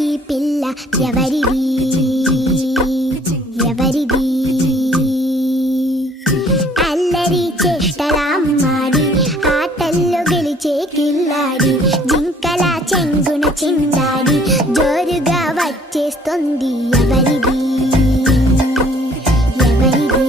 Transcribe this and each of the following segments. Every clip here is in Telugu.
ఈ పిల్ల ఎవరిది ఎవరిది? అల్లరి చేష్టలామ్మాడి ఆటల్లో గెలిచే కిల్లాడి జింకల చెంగున చిందాడి జోరుగా వచ్చేస్తుంది ఎవరిది ఎవరిది?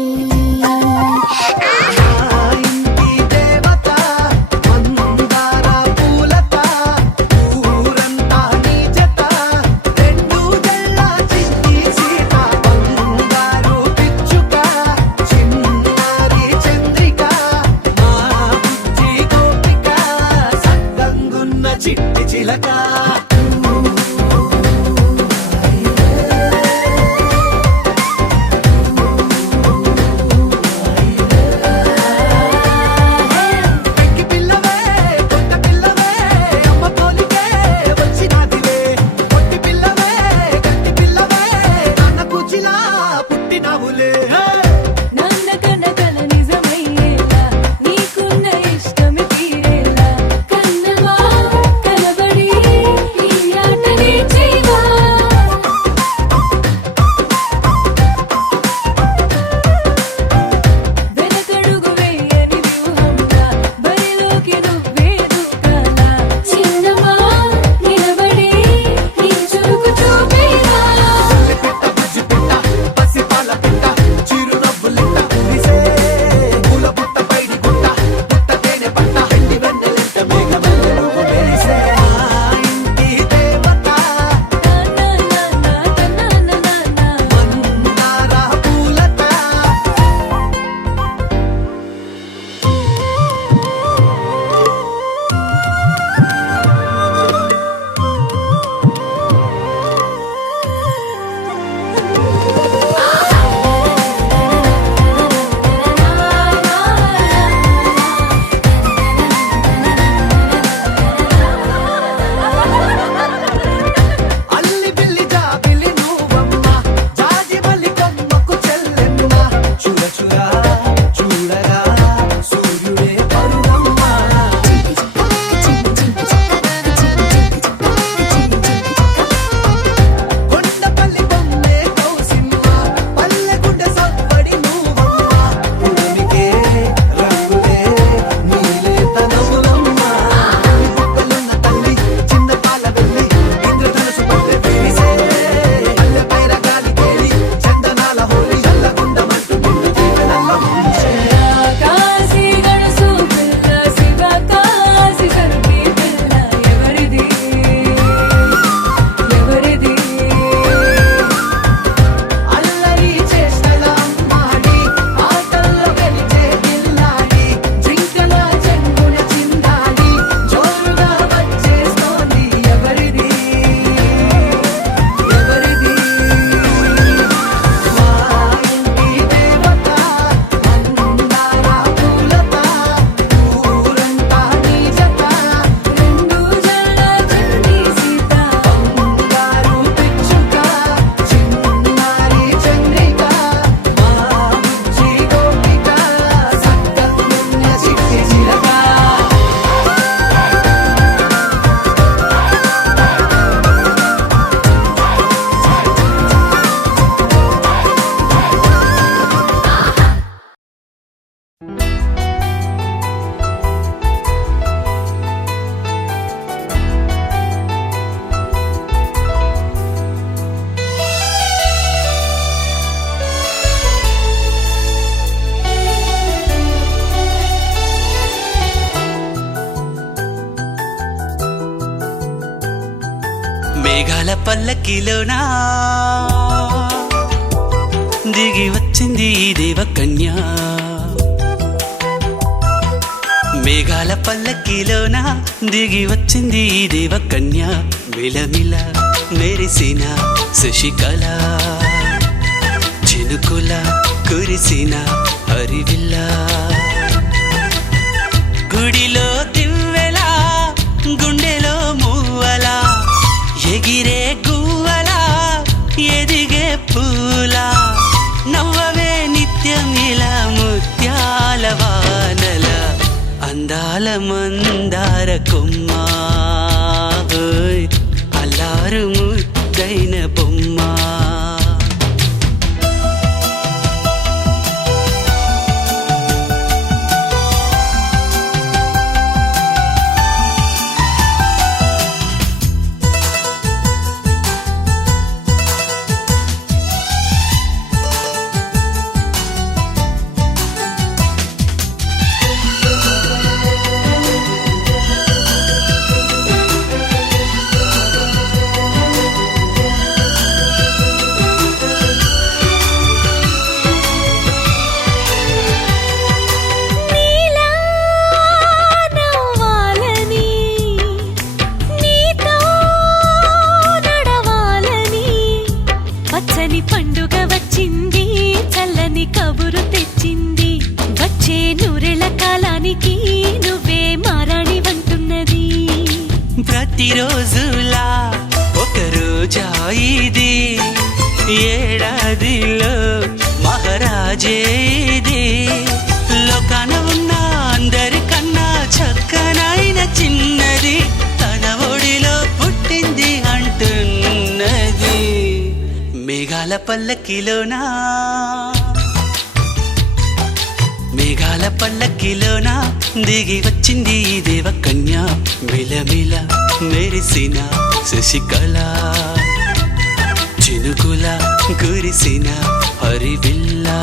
మేఘాల పల్లకిలోనా దిగి వచ్చింది ఈ దేవకన్య. మేఘాల పల్లకిలోనా దిగి వచ్చింది ఈ దేవకన్య. మిలమిల మెరిసిన శశికళ చినుకుల కురిసిన హరివిల్ల గుడిలో దివ్వెలా గుండెలో మూవలా ఎగిరే గువ్వలా ఎదిగే పూలా నవ్వవే నిత్యం ఇలా ముత్యాల వానల అందాల మందార కొమ్మ అల్లారు వచ్చింది చల్లని కబురు తెచ్చింది వచ్చే నూరెల కాలానికి నువ్వే మారాణి వంటున్నది ప్రతిరోజులా ఒక రోజా ఇది ఏడాదిలో మహారాజే ఇది లోకాన ఉన్న అందరికన్నా చక్కనైన చిన్నది తన ఒడిలో పుట్టింది అంటున్నది మేఘాల పల్లకిలోనా మేఘాల పల్లకిలోనా దిగి వచ్చింది ఈ దేవకన్య మిలమిల మెరిసిన శశికళ చినుకుల కురిసిన హరివిల్లా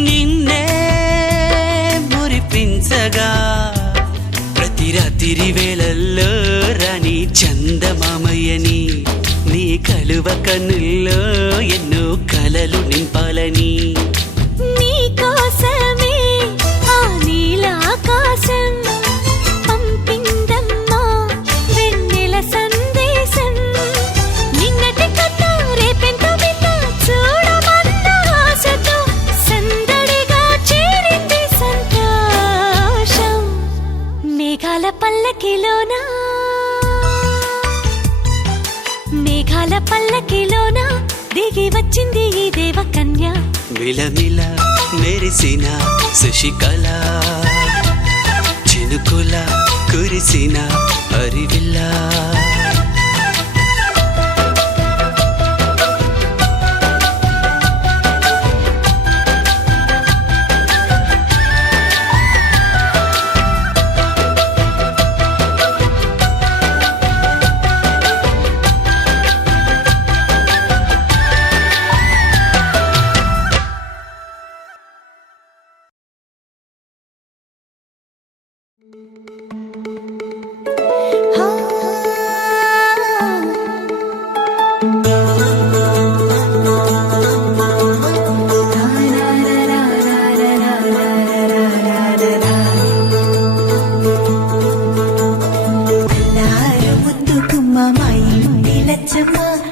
నిన్నే మురిపించగా ప్రతి రాత్రి వేళల్లో రాణి చందమామయ్యని నీ కలువ కన్నుల్లో ఎన్నో కలలు నింపాలని నీ కోసమే ఆ నీలాకాశం పంపిందమ్మా వెన్నెల సందేశం నిన్నటి కథ రేపెంత వింత చూడమన్న ఆశతో సందడిగా చేరింది సంతోషం మేఘాల పల్లకిలోనా మేఘాల పల్లకిలోనా దిగి వచ్చింది ఈ దేవకన్య మిలమిల మెరిసిన శశికళ చినుకుల కురిసిన హరివిల్లా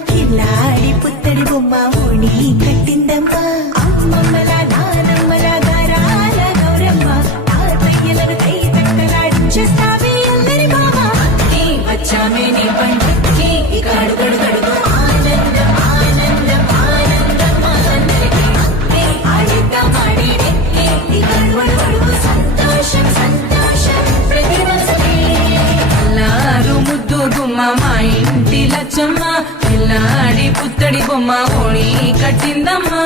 కిల్లాడి పుత్తడి బొమ్మ ఓణి కట్టిందమ్మా అమ్మమ్మల నానమ్మల గారాల గౌరమ్మ తాతయ్యలను కై తట్టలాడించేస్తావే అందరి బావ వచ్చామే నీ పండుగకి ఇకాడు గడుగడుగు ఆనందం ఆనందం ఆనందం అందరికీ ఆడిద్దాం ఆడి ఇకాడు గడుగడుగు సంతోషం సంతోషం ప్రతి మనసుకి అల్లారు ముద్దు గుమ్మ మా ఇంటి లచ్చమ్మ పిల్లాడి పుత్తడి బొమ్మ ఓణి కట్టిందమ్మా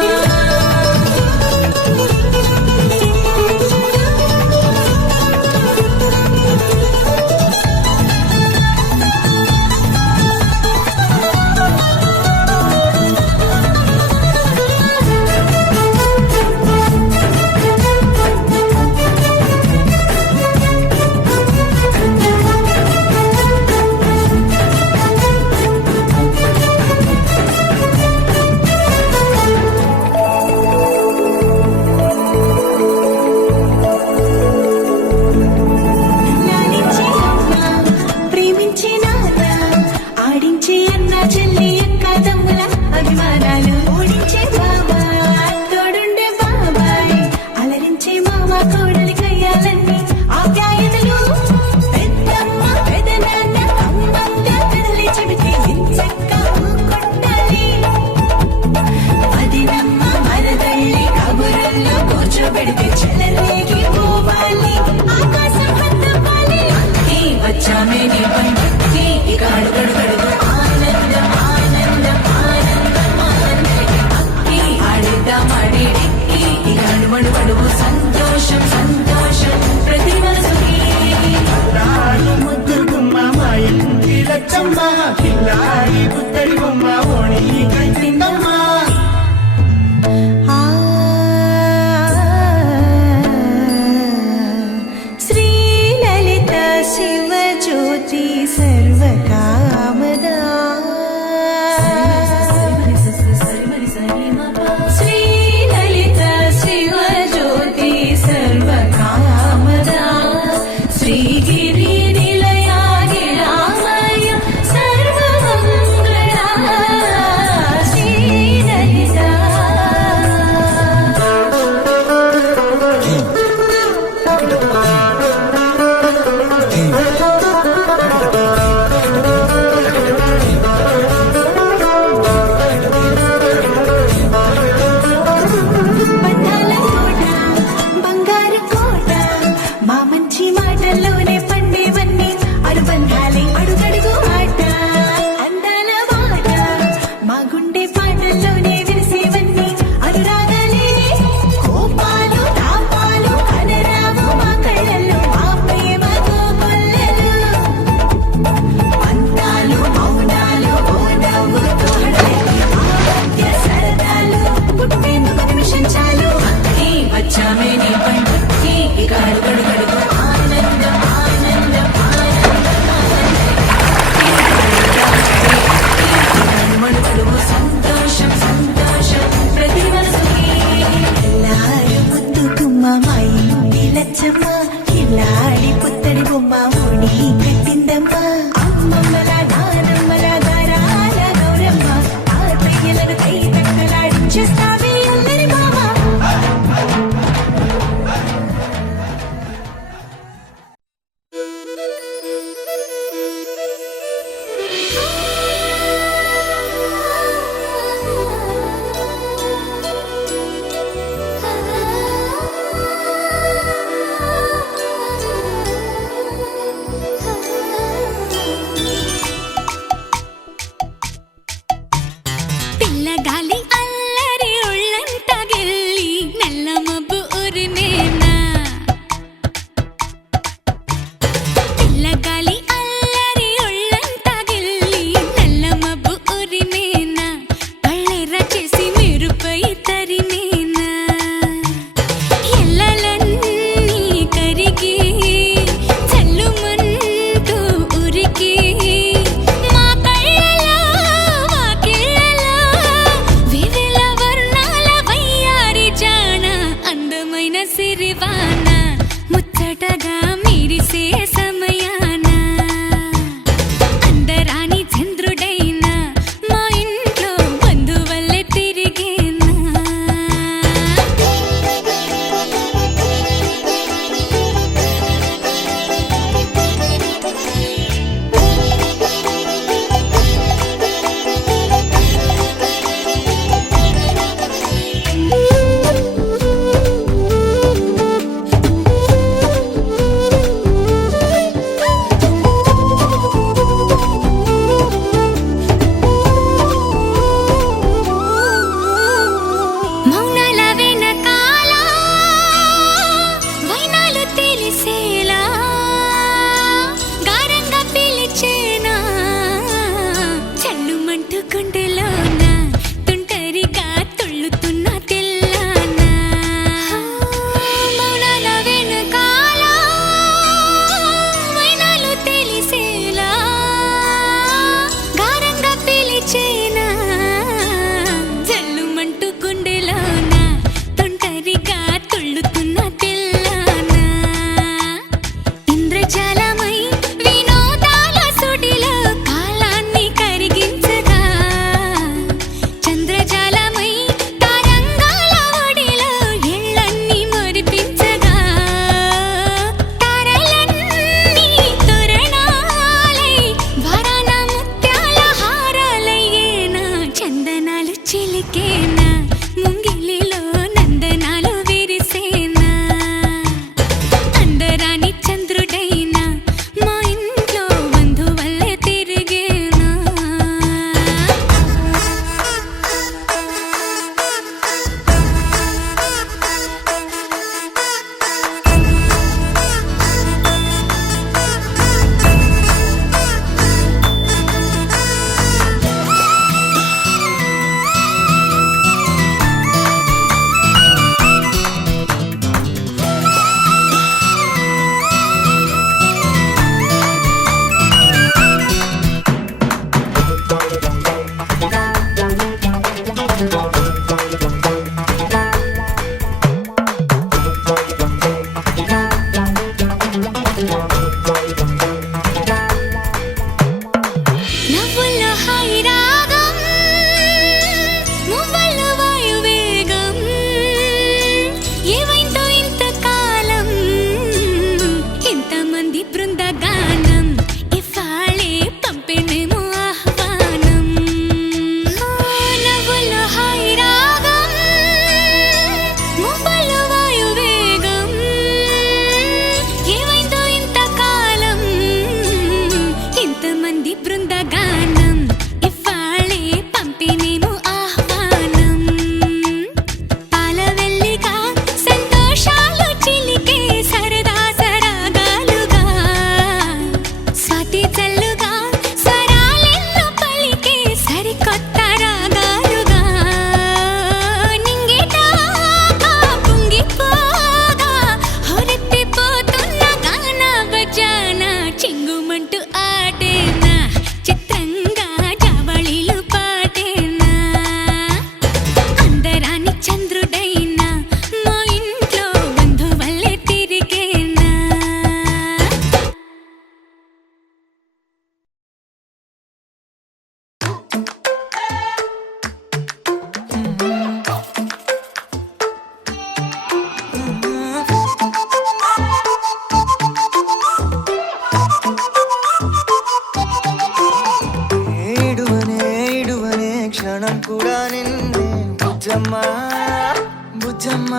బుజ్జమ్మ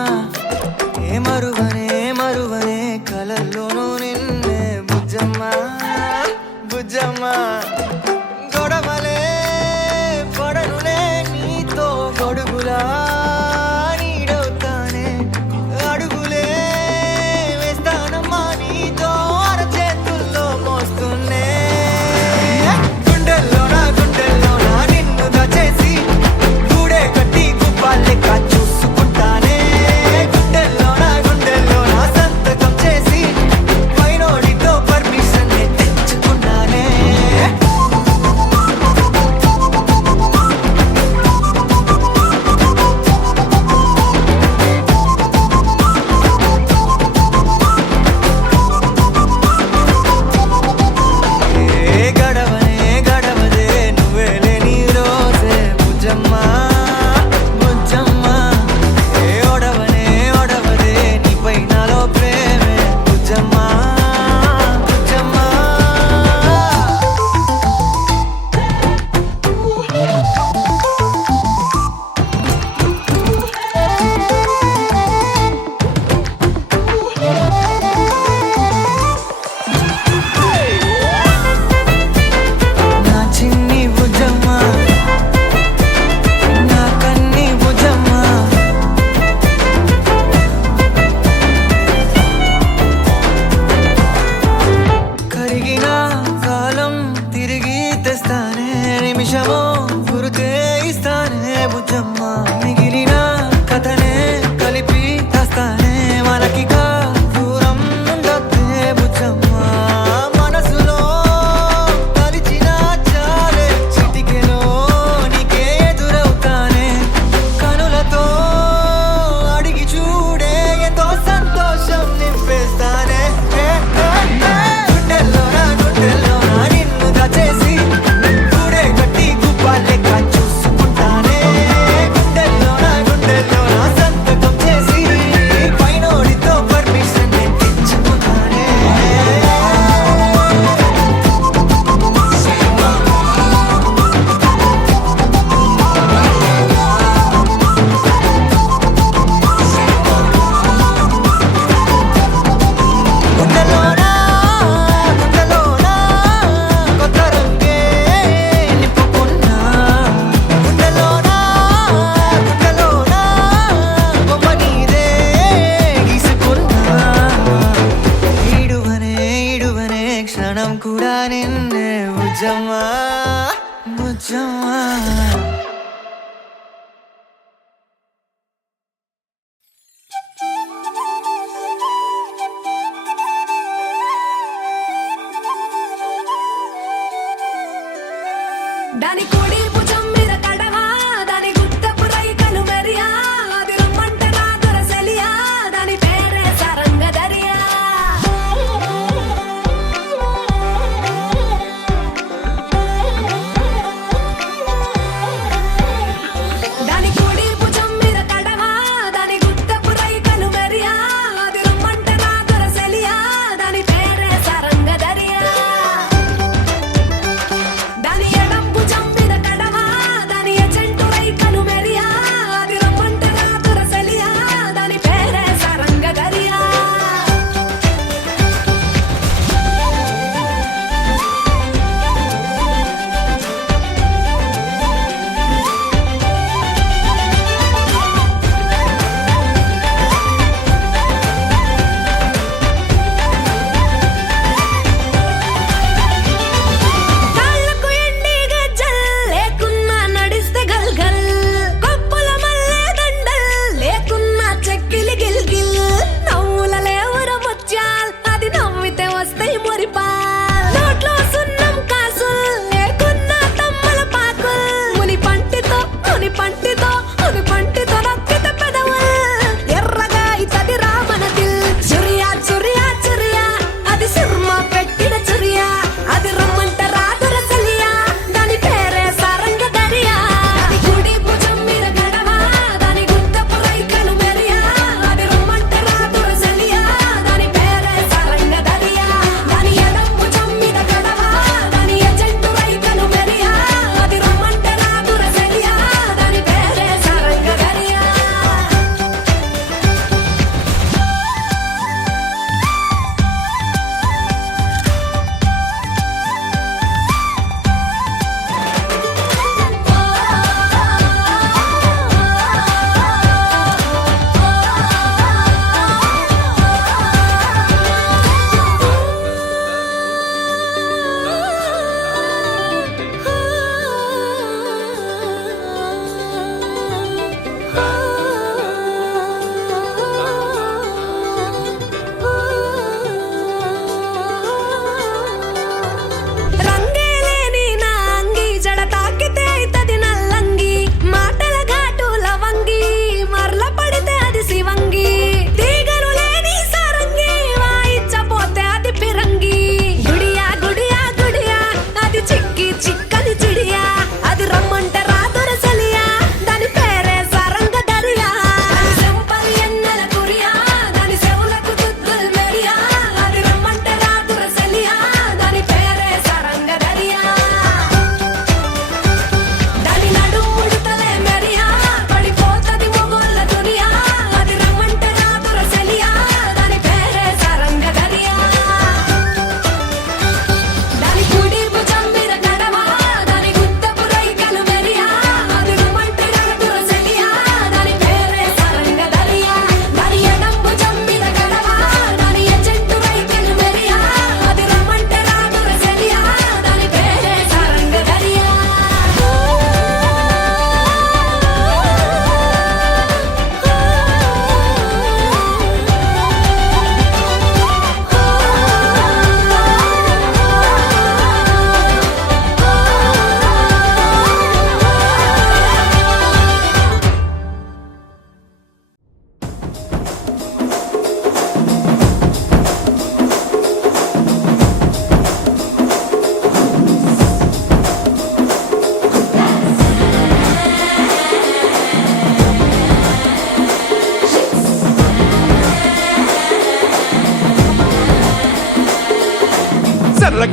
ఏ మరువనే మరువనే కలల్లోనూ నిన్నే బుజ్జమ్మ బుజ్జమ్మ గొడవలే పడనులే నీతో గొడుగులా నీడవుతానే అడుగులే వేస్తానమ్మా నీతో అరచేతుల్లో మోస్తున్నే గుండెల్లోనా నిన్ను దాచేసి గూడే కట్టి గుప్పాలెక్క చూసుకుంటానే గుండెల్లోనా సంతకం చేసి పైనోడితో పర్మిషన్ తెచ్చుకున్నానే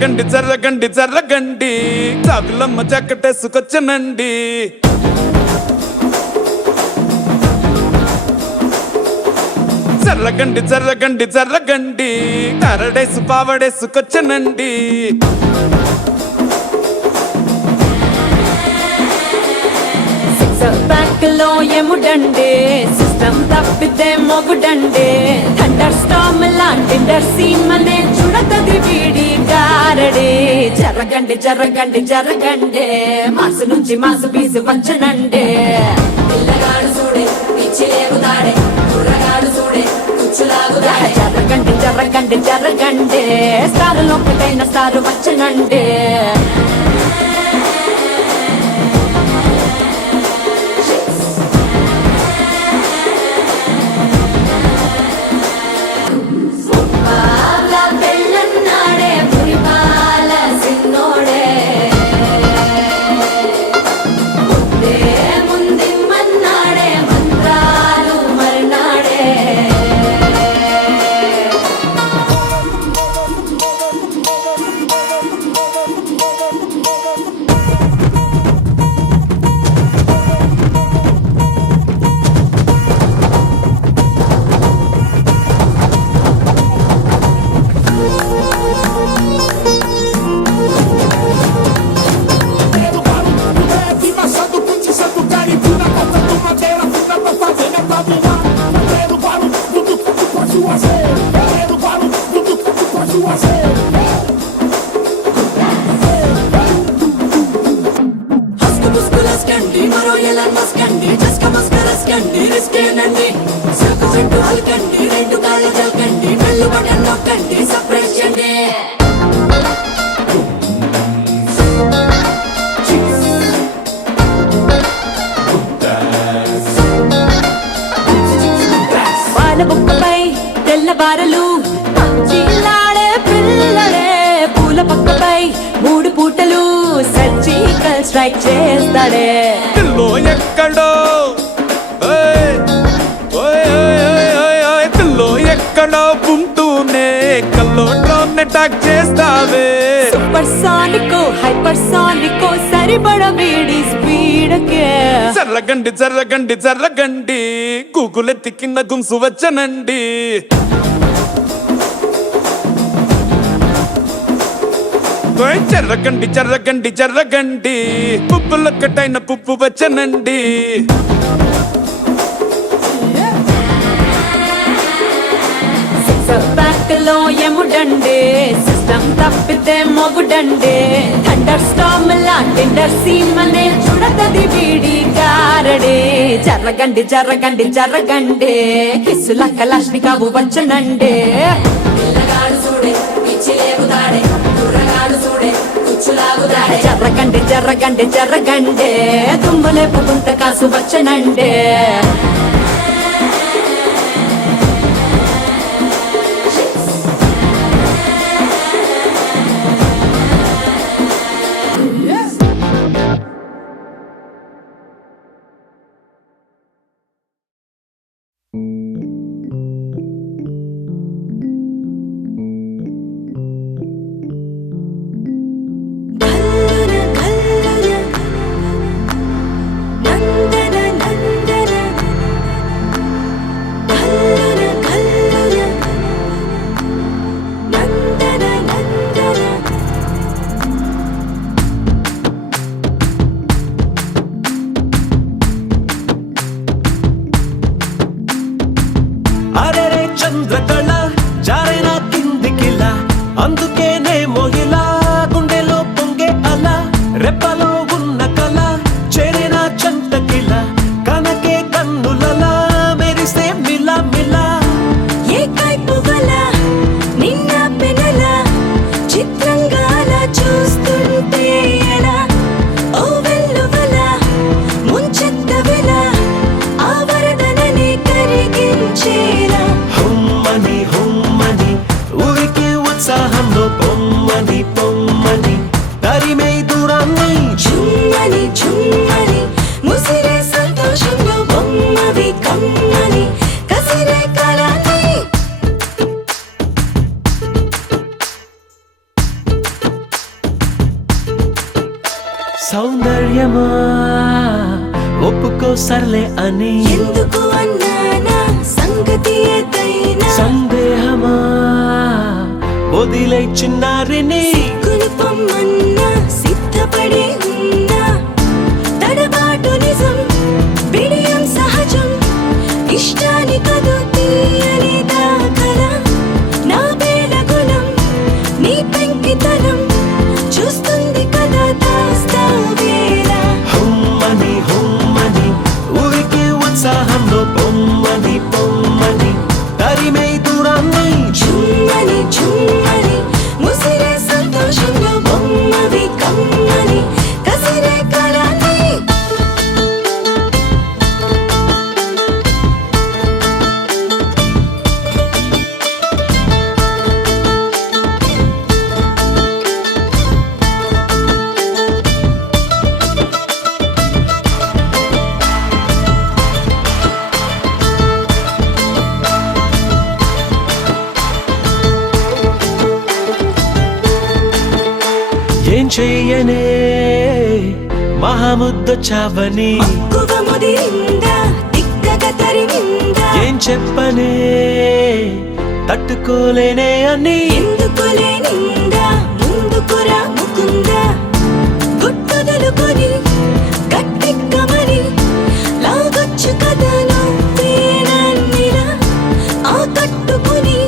జర్రగండి జర్రగండి జర్రగండి చాదులమ్మ చక్కటేసుకొచ్చనండి జర్రగండి జర్రగండి జర్రగండి కరడేసు పావడేసుకొచ్చనండి బ్యాక్ లో ఎముడండే సిస్టమ్ తప్పితే మొగుడండే థండర్ స్టామ్ లాంటి సీమనే చూడతది వీడి గారడే జరగండి జరగండి జరగండే మాసు నుంచి మాసు పీసు వచ్చనండే పిల్లగాడు చూడే పిచ్చి లేగుతాడే కుర్రగాడు చూడే కుచ్చులాగుతాడే జరగండి జరగండి జరగండే స్టారులో ఒకటైన స్టారు వచ్చనండే తెల్లవారలు పచ్చిలాడే పిల్లడే పూల పక్కపై 3 పూటలు సర్జికల్ స్ట్రైక్ చేస్తాడే పిల్లో ఎక్కడో పిల్లో ఎక్కడో ఉంటూనే కల్లోట్లోనే టాక్ చేస్తావే సూపర్ సానికో హైపర్ సానికో సరిపడ వీడి స్పీడ్కే జర్రగండి జర్రగండి జర్రగండి గూగులెత్తి కింద గుంసు వచ్చనండి జర్రగండి జర్రగండి జర్రగండి పుప్పులొక్కటైన పుప్పు వచ్చనండి బ్యాక్ లో ఎముడండే సిస్టమ్ తప్పితే మొగుడండే థండర్ స్టామ్ లాంటి సీమనే చూడతది వీడి గారడే జరగండి జరగండి జరగండే కిస్సుల కలాష్నికావు వచ్చనండే పిల్లగాడు చూడే పిచ్చి లేగుతాడే కుర్రగాడు చూడే కుచ్చులాగుతాడే జరగండి జరగండి జరగండే దుమ్ములేపు గుంట కాసు వచ్చనండే చంద్రకళ జారైన కిందికిలా అందుకేనే మొహిలా గుండెలో పొంగే అలా రెప్పలో ఉన్న కళ చేరిన చంటకిలా కనకే కన్నులలా మెరిసే మిలా మిలా ఏ కైపువల నిన్న పెనల చిత్రంగా చూస్తుంటే ఎలా ఓ వెల్లువల ముంచెత్తవెల ఆ వరదనని కరిగించేలా హుమ్మని హుమ్మని ఉరికి ఉత్సాహంలో సర్లే అని ఎందుకు అన్నానా సంగతి ఏదైనా సందేహమా వదిలై చిన్నారిని కులుపమ్మన్నా సిద్ధపడే ఉన్నా తడబాటు నిజం బిడియం సహజం ఇష్టాని కదు తీయని దాఖల నా వేళ గుణం నీ పెంకితనం చూస్తుంది కదా దాస్తా వేళ హుమ్మని హుమ్మని ఊరికి ఉత్సాహంలో పొమ్మని పొమ్మని తరిమే దూరాన్ని చుమ్మని చుమ్మని ముసిరే సంతోషంలో బొమ్మవి కమ్మని కసిరే కళాన్ని ఏం చెయ్యనే మహాముద్దొచ్చావని మక్కువ ముదిరిందా తిక్కగా తరిమిందా ఏం చెప్పనే తట్టుకోలేనే అని ఎందుకులే నిందా ముందుకురా ముకుందా గుట్టుదలుకొని గట్టెక్కమని లాగొచ్చు కథలో వేనన్నిలా ఆ కట్టుకుని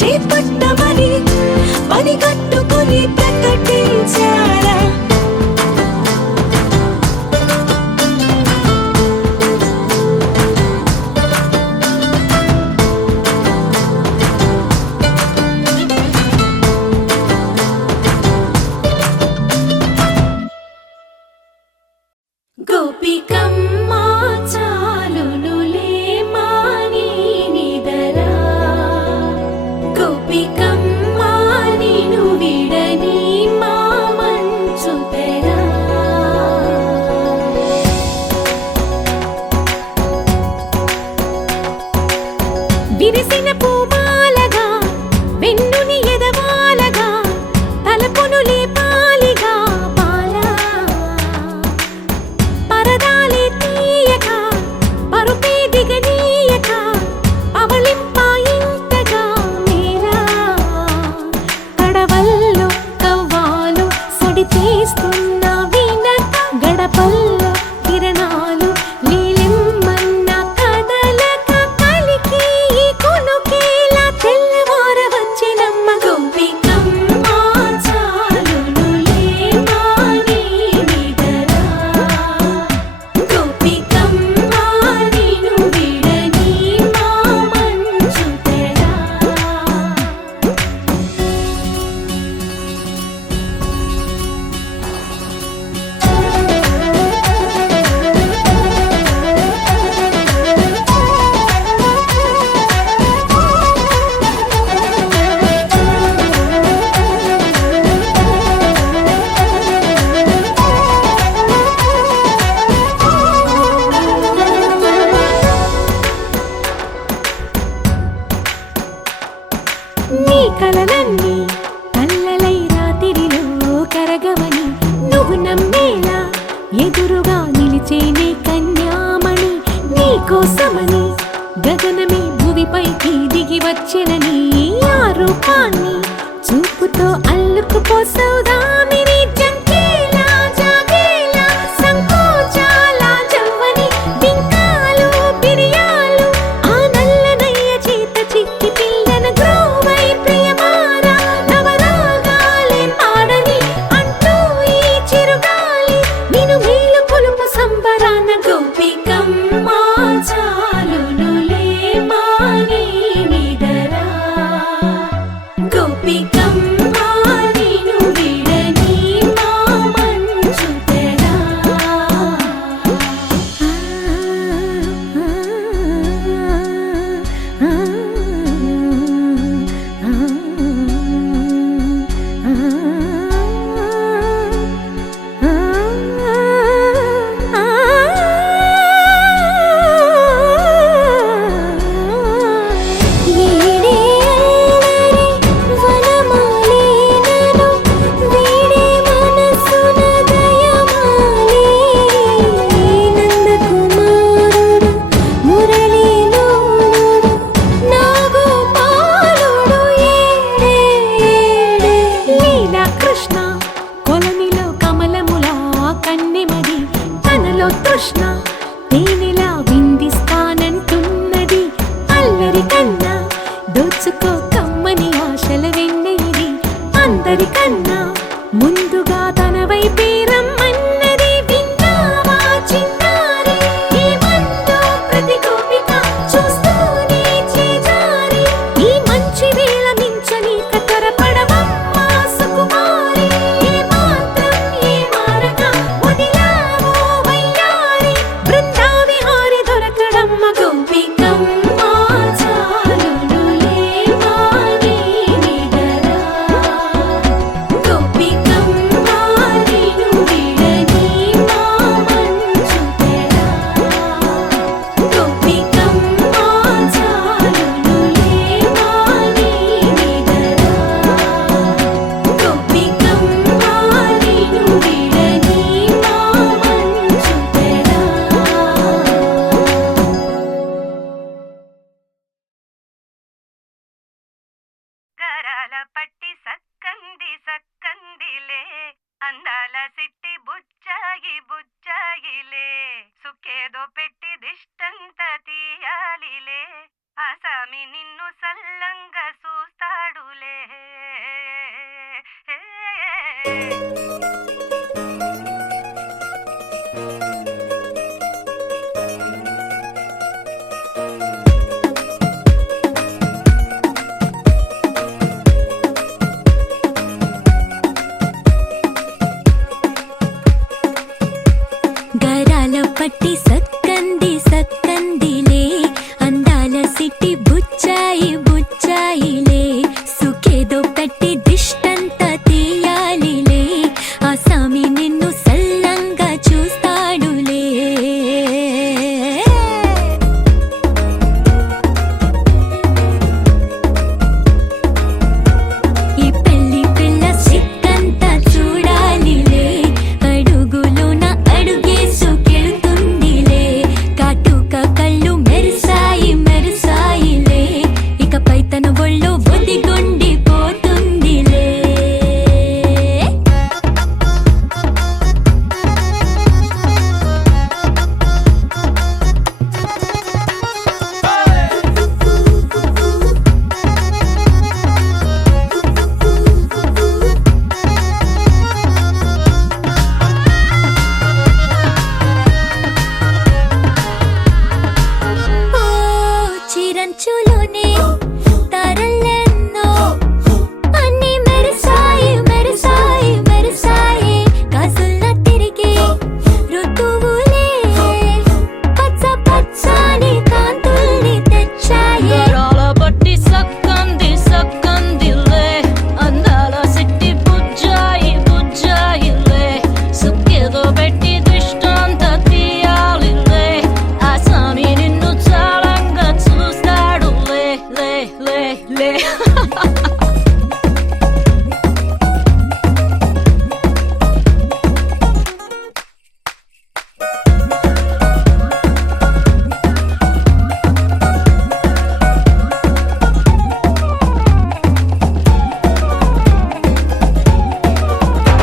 చేపట్టమని పని కట్టుకుని ప్రకటించారా గోపికమ్మ చాలునులే మాని నిదరా గోపికమ్మ నిను విడని మా మంచు తెరా విరిసిన పూమాలగా వెన్నుని ఎదవాలగా తలపును లేపాలిగా బాలా పరదాలే తీయక పరుపే దిగనీయక అవలింపాయింతగా మేరా కడవల్లో కవ్వాలు సడి తీస్తున్న వినత గడపల్లో కిరణాలు నీలిమ్మన్న కదలక కలికి ఈ కొనుకేలా తెల్లవార వచ్చినమ్మ గోపికమ్మ చాలునులే మాని నిదరా గోపికమ్మ నిను విడని మా మంచు తెరా నీ కలలన్నీ కల్లలై రాత్రిలో కరగవని నువ్వు నమ్మేలా ఎదురుగా నిలిచేనే కన్యామణి నీ కోసమని గగనమే భువిపైకి దిగి వచ్చినని ఆ రూపాన్ని చూపుతో అల్లుకుపోసౌదామిని జంకేలా జాగేలా సంకోచాల జవ్వని బింకాలు బిరియాలు ఆ నల్లనయ్య చేత చిక్కి పిల్లన గ్రోవై ప్రియమారా నవరాగాలే పాడని అంటూ ఈ చిరుగాలి నిను మేలు కొలుపు సంబరాన గోపికమ్మ చాలునులే మాని నిదరా గోపికమ్మ నిను విడని మా మంచు తెరా వీడే అల్లరి వనమాలినను వీడే మనసున దయమాలి నందకుమారుడే చల్లంగా చూస్తాడులే. గరాల పట్టి సక్కంది సక్కందిలే అందాల సిట్టి బుచ్చాయి బుచ్చాయిలే సుఖేదో పెట్టి దిష్టంతా తీయాలిలే ఆ సామి నిన్ను సల్లంగా చూస్తాడులే. ఈ పెళ్లి పిల్ల సిక్కంతా చూడాలిలే అడుగులోన అడుగేసుకెళ్తుందిలే కాటుక కళ్ళు మెరిసాయి మెరిసాయిలే ఇకపై తన ఒళ్ళో ఒదిగొండిపోతుందిలే. ఓ చిరంచులోనే తారలెన్నో అన్ని మెరిసాయి మెరిసాయి మెరిసాయి కాసుల్లా తిరిగి ఋతువులే పచ్చ పచ్చని కాంతుల్ని తెచ్చాయి. గరాల పట్టి సక్కంది సక్కందిలే అందాల సిట్టి బుజ్జాయి బుజ్జాయిలే సుఖేదో పెట్టి దిష్టంతా తీయాలిలే ఆ సామి నిన్ను చాలంగా చూస్తాడు లే లే లే లే.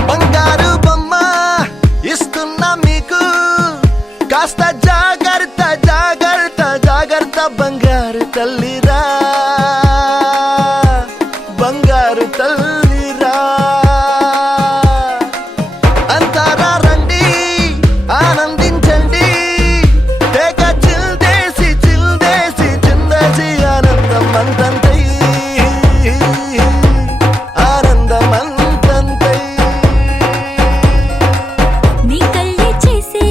బంగారు బొమ్మ ఇస్తున్నా మీకు కాస్త జాగ్రత్త జాగ్రత్త జాగ్రత్త బంగారు తల్లిరా బంగారు తల్లిరా అంతారా రండి ఆనందించండి తెగ చిల్దేసి చిల్దేసి చిందేసి ఆనందం అంతంతై ఆనందం అంతంతై. నీ కళ్ళే చేసే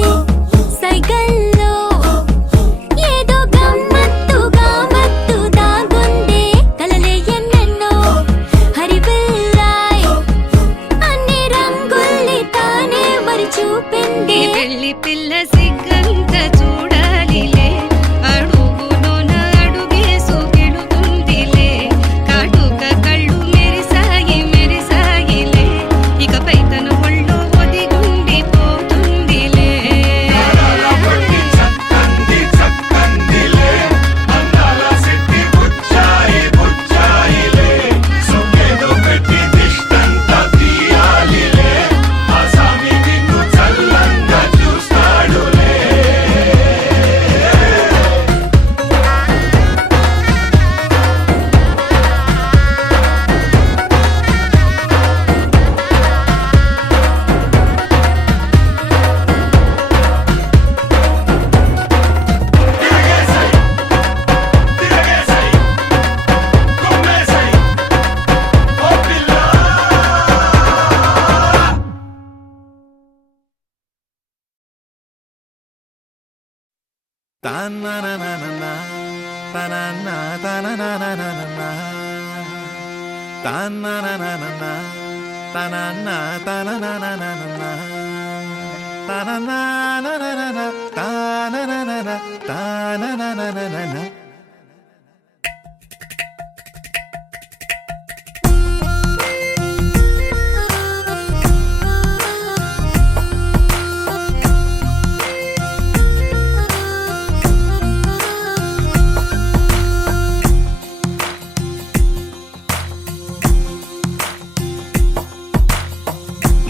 సైగల్లో ఏదో గమ్మత్తుగా మత్తు దాగుందే కలలే ఎన్నెన్నో హరివిల్లాయ్ అన్ని రంగుల్ని తానే మరి చూపింది. పెళ్లి పిల్ల సిగ్గంత చూడాలిలే అడుగులోన అడుగేసుకెళుతుందిలే కాటుక కళ్ళు మెరిసాయి మెరిసాయిలే ఇకపై తన ఒళ్ళో ఒదిగుండిపోతుందిలే. తాననననన, తనన, తననననన, తాననననన, తనన, తననననన, తననననన, తానననన, తాననననన.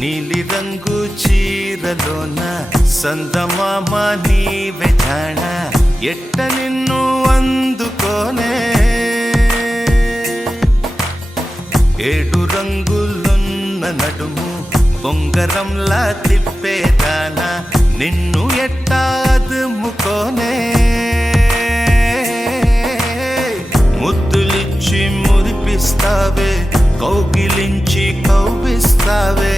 నీలి రంగు చీరలోన సందమామ నీవే జాణ ఎట్ట నిన్ను అందుకోనే నడుము బొంగరంలా తిప్పేదానా నిన్ను ఎట్టా అదుముకోనే ముద్దులిచ్చి మురిపిస్తావే కౌగిలించి కౌగిస్తావే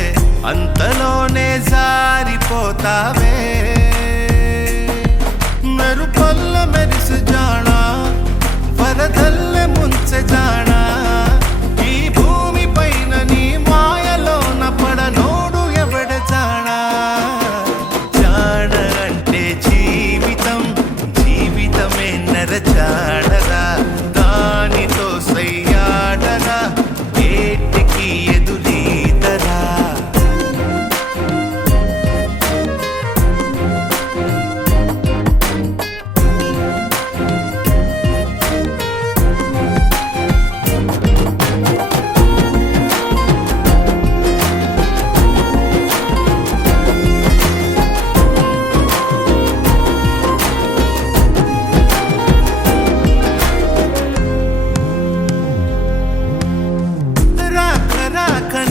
అంతలోనే జారిపోతావే మెరుపల్ల మెరిసి జానా వరదల్లె ముంచె జానా ఈ భూమి పైన నీ మాయలోన పడనోడు ఎవడ జానా జాన అంటే జీవితం జీవితమే నరజాడరా దానితో సయ్యాడరా ఏటికి ఎదురీదరా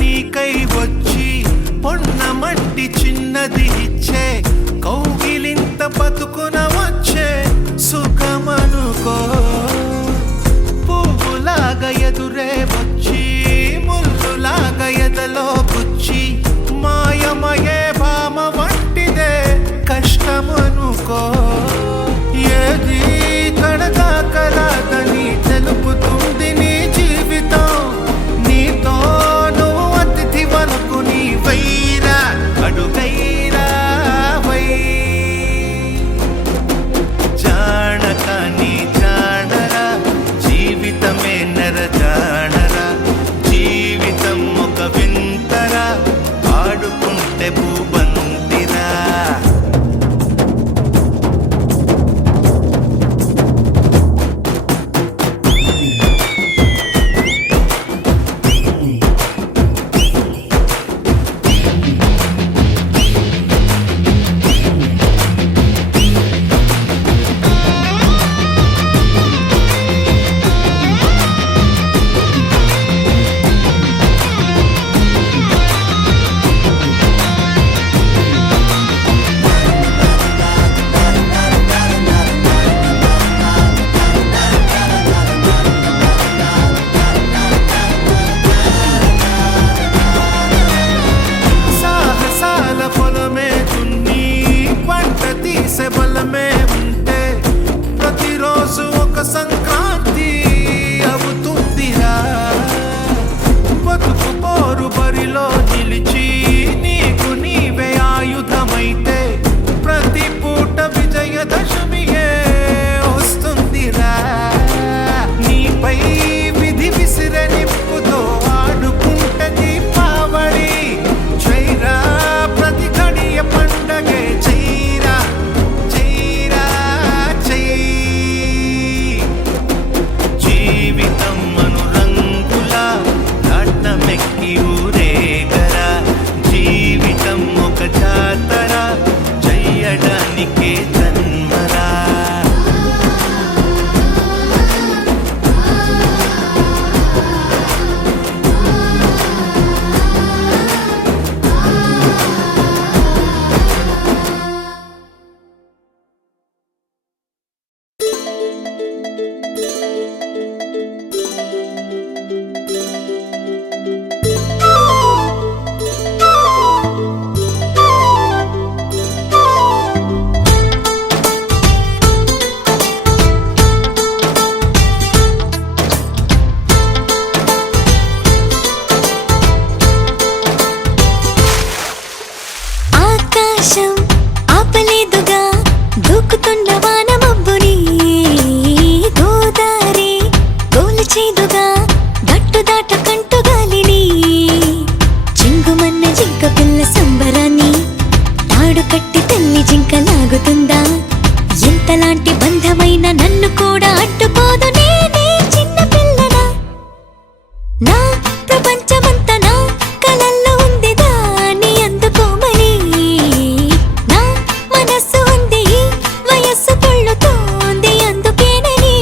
నీకై వచ్చి పొన్నమంటి చిన్నది ఇచ్చే కౌగిలింత బతుకున వచ్చే సుఖమనుకో పువ్వులాగా ఎదురే వచ్చి ముల్లులాగా ఎదలో గుచ్చి మాయమయే భామ వంటిదే కష్టమనుకో ఏది కడదాకరాదని తెలుపుతుంది నీ జీవితం నీతో వైరా అడుగైరా వై జానక నీ జానరా జీవితమే నరజానరా జీవితం ఒక వింతరా ఆడుకుంటే భూబంతిరా బలమే ఉంటే ప్రతిరోజు ఒక సంక్రాంతి అవుతుందిరా బతుకు పోరు బరిలో నిలిచి నీకు నీవే ఆయుధమైతే ప్రతి పూట విజయదశమియే వస్తుందిరా నీపై విధి విసిరే నిప్పుతో ఆడుకుంటే దీపావళి చైరా ప్రతి గడియ పండగే చైరా జీవితం అనురంగుల నాట్నమెక్కి ఊరేగరా జీవితం ఒక జాతర చెయ్యడానికే జన్మరా ఆకాశం ఆపలేదుగా దూకుతున్న వాన మబ్బుని గోదారి గోల్చేదుగా గట్టు దాట కంటు గాలిని చింగుమన్న జింక పిల్ల సంబరాన్ని తాడు కట్టి తల్లి జింక లాగుతుందా ఎంతలాంటి బంధమైన నన్ను కూడా అడ్డుకోదు నేనే చిన్న పిల్లనా నా ప్రపంచమంతా నా కలల్లో ఉంది దాన్ని అందుకోమని నా మనస్సు ఉంది వయస్సు తుళ్ళుతోంది అందుకేనని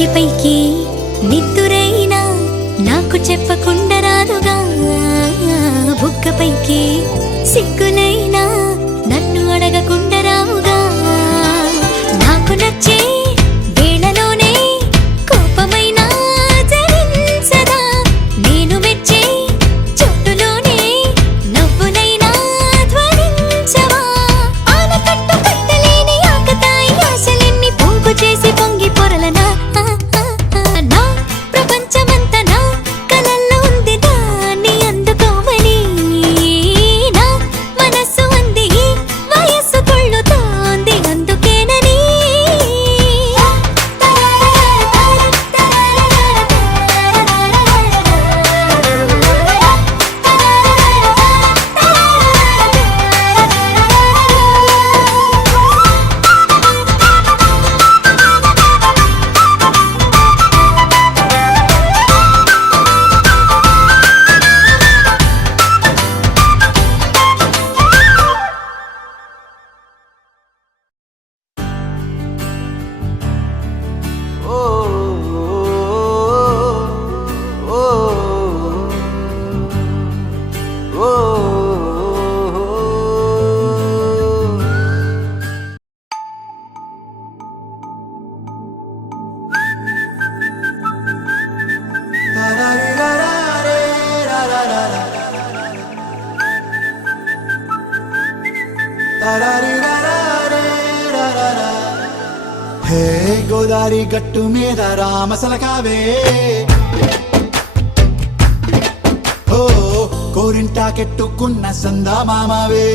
నుదుటిపైకి నిద్దురైనా నాకు చెప్పకుండా రాదుగా, బుగ్గపైకి సిగ్గులైనా నన్ను అడగకుండా రావుగా. నాకు నచ్చే వేళలోనే కోపమైనా జరించదా, నేను మెచ్చే చోటులోనే నవ్వునైనా ధ్వనించవా. ఆనకట్టు కట్టలేని ఆకతాయి ఆశలెన్ని పోగు చేసి పొంగి పొరలనా. నా ప్రపంచమంతా నా కలల్లో ఉంది, దాన్ని అందుకోమని నా మనస్సు అంది, ఈ వయస్సు కొళ్ళుతోంది అందుకేనని. హే గోదారి గట్టు మీద రామసలకావే, ఓ కోరింటాకెట్టుకున్న సందా మామావే.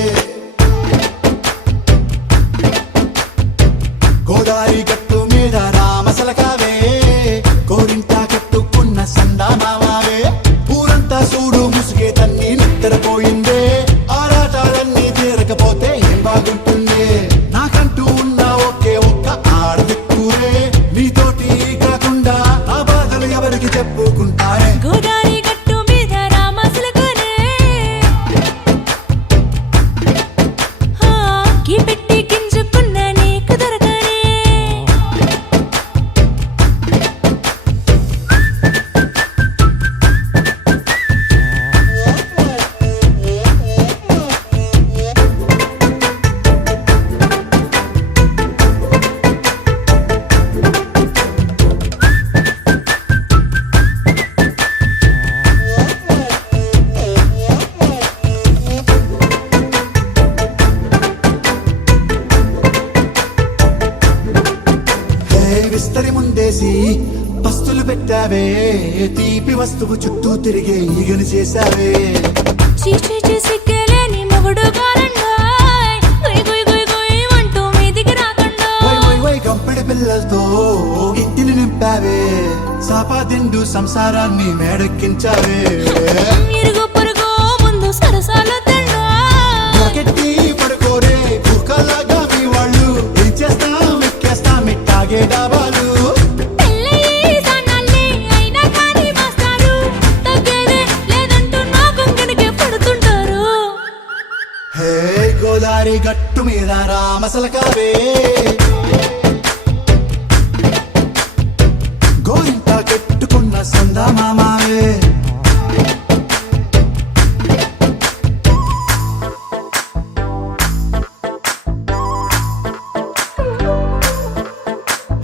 గోదారి గట్టు మీద రామసలకావే, కోరింటాకెట్టుకున్న సందా మామావే. ఊరంతా చూడు ముసుగే తన్ని నిద్రపోయిందే, ఆరాటాలన్నీ తీరకపోతే ఏం బాగుంటుందే. నాకంటూ ఉన్న ఒకే ఒక్క ఆడదిక్కురే, నీతోటి కాకుండా ఆ బాధలు ఎవరికి చెప్పుకుంటారే. గోదారి గట్టు మీద రామసలకునే గీ పెట్టి గింజుకున్న నీకు దొరకనే. విస్తరి ముందేసి పస్తులు పెట్టావే, తీపి వస్తువు చుట్టూ తిరిగే ఈగను చేశావే. చీచి సిగ్గలేని మొగుడు గారండాయ్, గుయ్ గుయ్ గుయ్ గుయ్ అంటూ మీదికి రాకుండా. వై వై వై గంపెడి పిల్లలతో ఇంటిని నింపావే, సాపాదిండు సంసారాన్ని మేడెక్కించావే. ఇరుగు పొరుగు ముందు సరసాలు గట్టి పడుకోరే కుక్కలాగా మీ వాళ్ళు, ఏం చేస్తాం ఎక్కేస్తాం ఇట్టాగే డాబాలు. హే గోదారి గట్టు మీద రామసలకావే, గోరింటా కెట్టుకున్న సందా మామావే.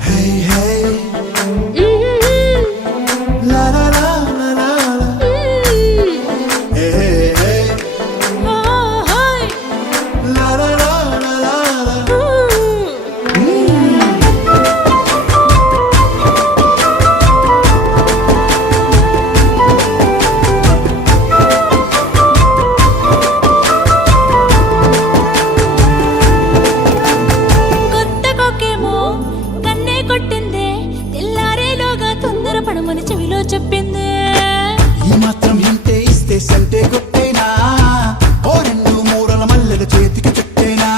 Hey, hey, la la la la la la. Hey, hey, hey, la la la la la la. కొత్త కొక్కేమో కన్నే కొట్టిందే, తెల్లారేలోగా తొందర పడమని చెవిలో చెప్పిందే. ఈ మాత్రం ఇంతే ఇస్తే సంటే కొట్టేనా, ఓ రెండు మూరల మల్లెల చేతికి చుట్టేనా.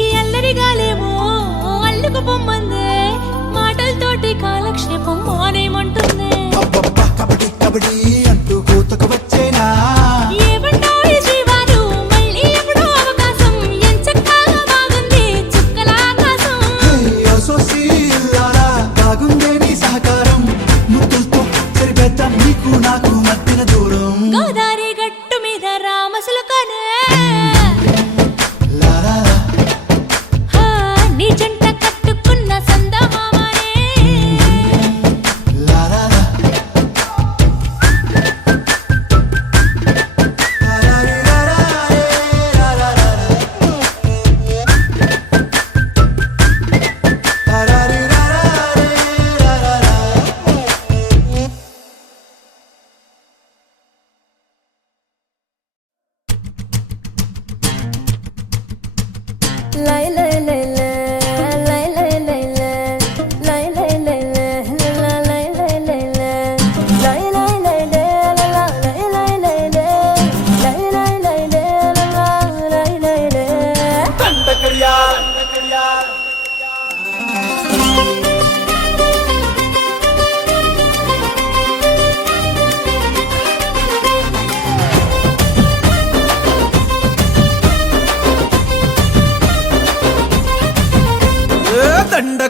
ఈ అల్లరి గాలేమో అల్లుకు పొమ్మందే, మాటలతోటి కాలక్షేపం మానేమంటుంది. అబ్బబ్బా కబడ్డీ కబడ్డీ అంటూ కూతకు వచ్చేనా. ఏమంటావు ఈ శ్రీవారు, మళ్ళీ ఎప్పుడో అవకాశం, ఎంచక్కా బాగుంది చుక్కల ఆకాశం. హే, ఓ సోసి ఇల్లారా, బాగుందే నీ సహకారం.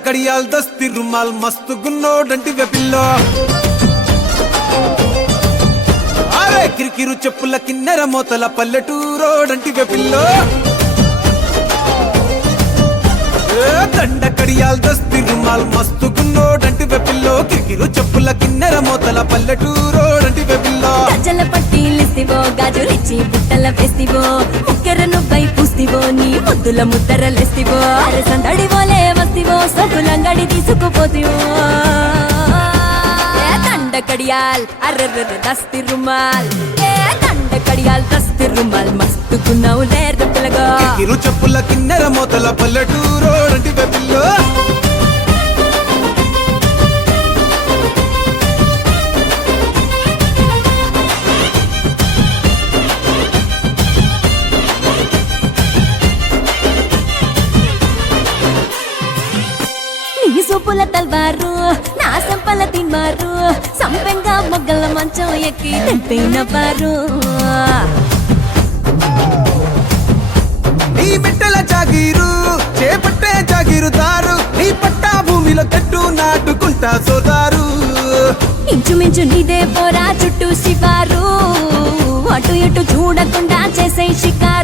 కడియాల్ దస్తి రుమాల్ మస్తు గున్నోడంటి వెపిల్లో అరే కిరికిరు చెప్పుల కిన్నెర మోతల పల్లెటూరోడంటి వెపిల్లో దండ కడియాల్ దస్తి రుమాల్ మస్తు గున్నోడంటి వెపిల్లో కిరికిరు చెప్పుల కిన్నెర మోతల పల్లెటూరోడంటి వెపిల్లో గజల పట్టీలిస్తివో గాజులిచ్చి బుట్టల వేస్తివో ముక్కెర నువ్వై పూస్తివో నీ ముద్దుల ముద్దరలేస్తివో అరే సందడి పోలే వస్తివో సొగులంగడి తీసుకుపోతివో ఏ దండ కడియాల్ అర్రర్ర దస్తి రుమాల్ ఏ దండ కడియాల్ దస్తి రుమాల్ మస్తుకున్నావు లేరు పిల్లగా కిరికిరు చెప్పుల కిన్నెర మోతల పల్లెటూరోడంటి వెపిల్లో నీ సూపుల తల్వారు నా సంపల తిన్మారు సంపెంగా మొగ్గల మంచం ఎక్కి తెంపైన బారు నీ బిడ్డల జాగీరు చేపట్టే జాగీరుదారు నీ పట్టా భూమిలో కట్టు నాటుకుంటా సోదారు ఇంచుమించు నీదే పోరా చుట్టూ శివారు అటు ఇటు చూడకుండా చేసే షికారు